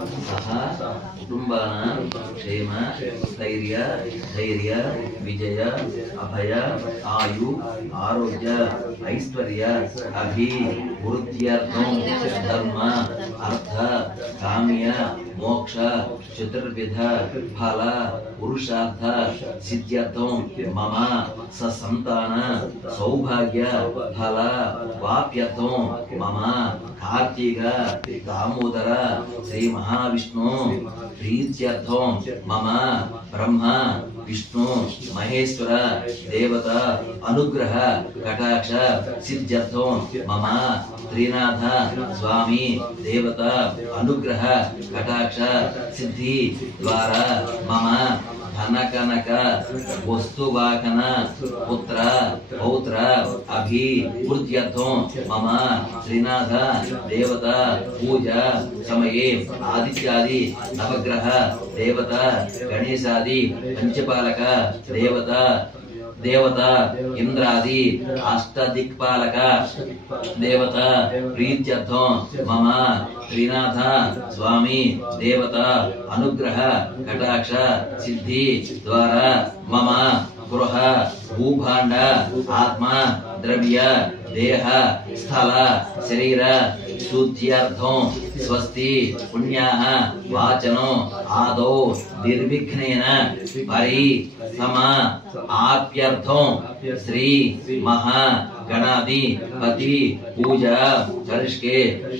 सह कुटुंबानां क्षेम स्थैर्य धैर्य विजय अभय आयु आरोग्य ऐश्वर्य अभिवृद्ध्यर्थं धर्म अर्थ काम्य मोक्ष चतुर्विध फल पुरुषार्थ सिद्ध्यर्थं मम ससंतान सौभाग्य फल वाप्यर्थं मम कार्तिक दामोदर श्री महाविष्णु प्रीत्यर्थं मम ब्रह्मा विष्णु महेश्वर देवता अनुग्रह कटाक्ष सिद्ध्यर्थं मम त्रिनाथ स्वामी देवता अनुग्रह कटाक्ष सिद्धि द्वारा मम धन कनक वस्तुवाहन पुत्र पौत्र अभिवृद्ध्यर्थं मम त्रिनाथ देवता पूजा समये आदित्यादि नवग्रह देवता गणेशादि पंचपालक देवता इंद्रादि अष्टदिक्पालक देवता प्रीत्यर्थं मम त्रिनाथ स्वामी देवता अनुग्रह कटाक्ष सिद्धि द्वारा मम गृह भूभाण्ड आत्मा द्रव्य देह स्थल शरीर शुद्ध्यर्थं स्वस्ति पुण्याः वाचनो आदौ निर्विघ्नेन परिसमाप्त्यर्थं श्री महा गणाधिपति पूजा करिष्ये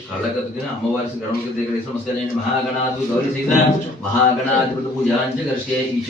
कळकतुकिन अम्मवारी गणपति देवरे नमस्कार महागणाधिपति गौरी सहित महागणाधिपति पूजा करिष्ये ई